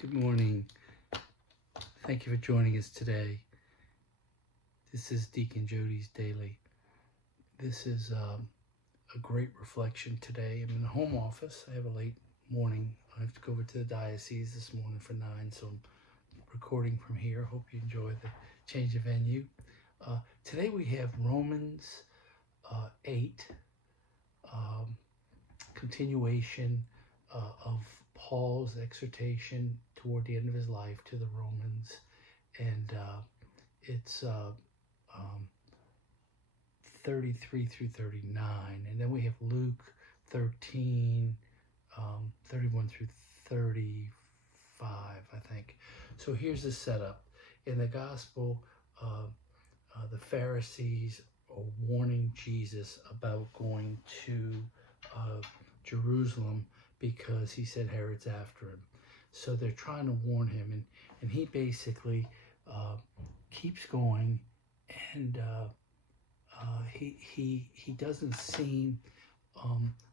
Good morning. Thank you for joining us today. This is Deacon Jody's Daily. This is a great reflection today. I'm in the home office. I have a late morning. I have to go over to the diocese this morning for 9, so I'm recording from here. Hope you enjoy the change of venue. Today we have Romans 8, continuation of Paul's exhortation toward the end of his life to the Romans, and it's 33 through 39, and then we have Luke 13, 31 through 35, I think. So here's the setup. In the gospel, the Pharisees are warning Jesus about going to Jerusalem because he said Herod's after him. So they're trying to warn him, and he basically keeps going, and he doesn't seem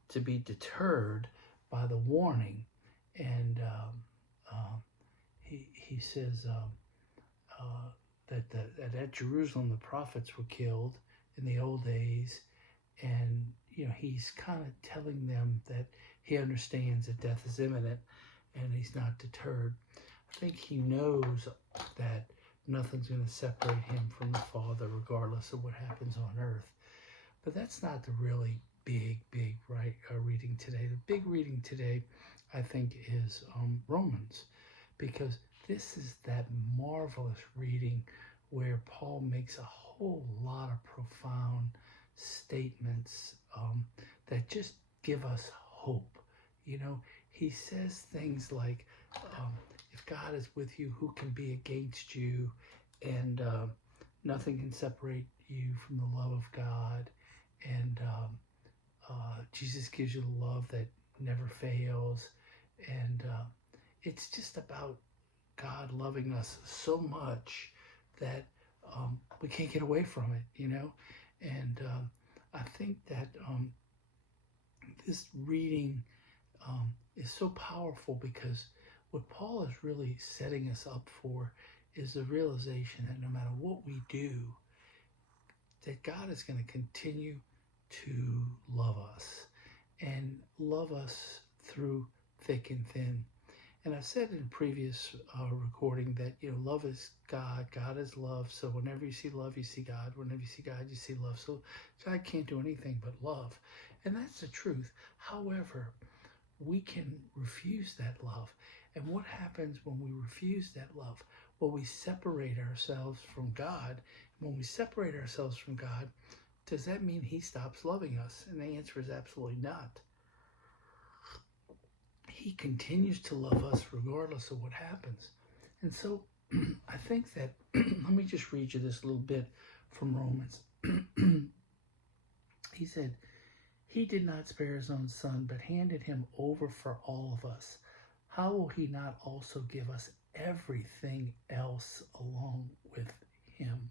to be deterred by the warning, and he says that at Jerusalem the prophets were killed in the old days, and he's kind of telling them that he understands that death is imminent, and he's not deterred. I think he knows that nothing's going to separate him from the Father, regardless of what happens on earth. But that's not the really big reading today. The big reading today, I think, is Romans, because this is that marvelous reading where Paul makes a whole lot of profound statements that just give us hope. He says things like, if God is with you, who can be against you? And nothing can separate you from the love of God. And Jesus gives you the love that never fails. And it's just about God loving us so much that we can't get away from it, And I think that this reading is so powerful, because what Paul is really setting us up for is the realization that no matter what we do, that God is going to continue to love us, and love us through thick and thin. And I've said in a previous recording that love is God, God is love. So whenever you see love, you see God. Whenever you see God, you see love. So God can't do anything but love, and that's the truth. However, we can refuse that love. And what happens when we refuse that love? Well, we separate ourselves from God. When we separate ourselves from God, does that mean he stops loving us? And the answer is absolutely not. He continues to love us regardless of what happens. And so I think that, let me just read you this little bit from Romans. He said, he did not spare his own son, but handed him over for all of us. How will he not also give us everything else along with him?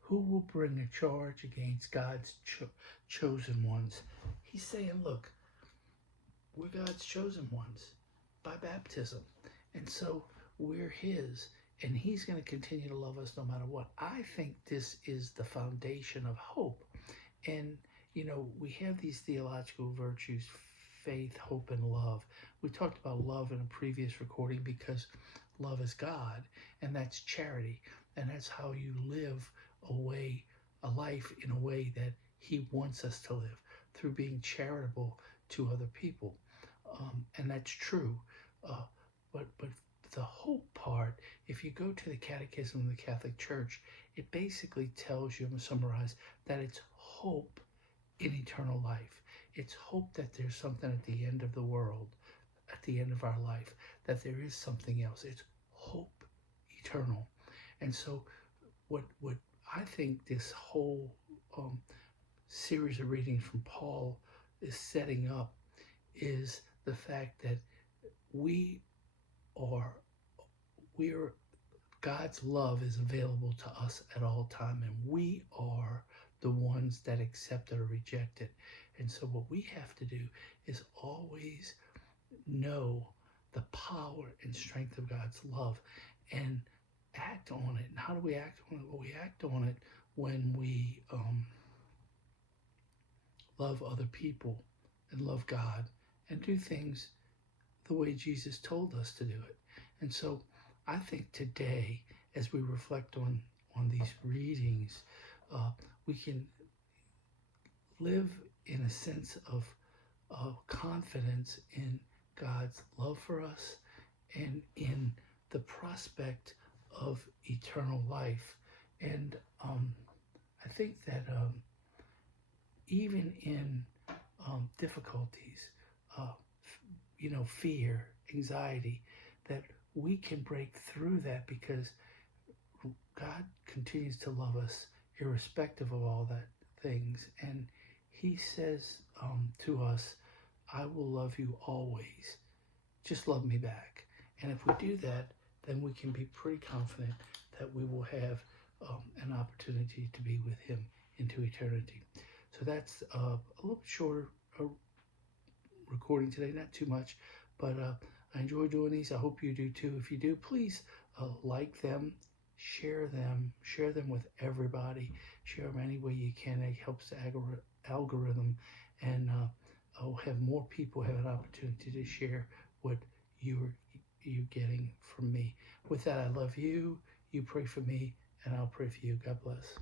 Who will bring a charge against God's chosen ones? He's saying, look, we're God's chosen ones by baptism. And so we're his, and he's going to continue to love us no matter what. I think this is the foundation of hope. And we have these theological virtues: faith, hope, and love. We talked about love in a previous recording because love is God, and that's charity, and that's how you live a life in a way that he wants us to live, through being charitable to other people, and that's true. But the hope part, if you go to the Catechism of the Catholic Church, it basically tells you, I'm going to summarize, that it's hope in eternal life. It's hope that there's something at the end of the world, at the end of our life, that there is something else. It's hope eternal. And so what I think this whole series of readings from Paul is setting up is the fact that we're God's love is available to us at all time, and we are the ones that accept it or reject it. And so what we have to do is always know the power and strength of God's love and act on it. And how do we act on it? Well, we act on it when we love other people and love God and do things the way Jesus told us to do it. And so I think today, as we reflect on these readings, we can live in a sense of confidence in God's love for us and in the prospect of eternal life. And I think that even in difficulties, fear, anxiety, that we can break through that because God continues to love us irrespective of all that things. And he says to us, I will love you always. Just love me back. And if we do that, then we can be pretty confident that we will have an opportunity to be with him into eternity. So that's a little bit shorter recording today, not too much, but I enjoy doing these. I hope you do too. If you do, please like them, share them with everybody. Share them any way you can. It helps the algorithm, and have more people have an opportunity to share what you're getting from me. With that, I love you. You pray for me, and I'll pray for you. God bless.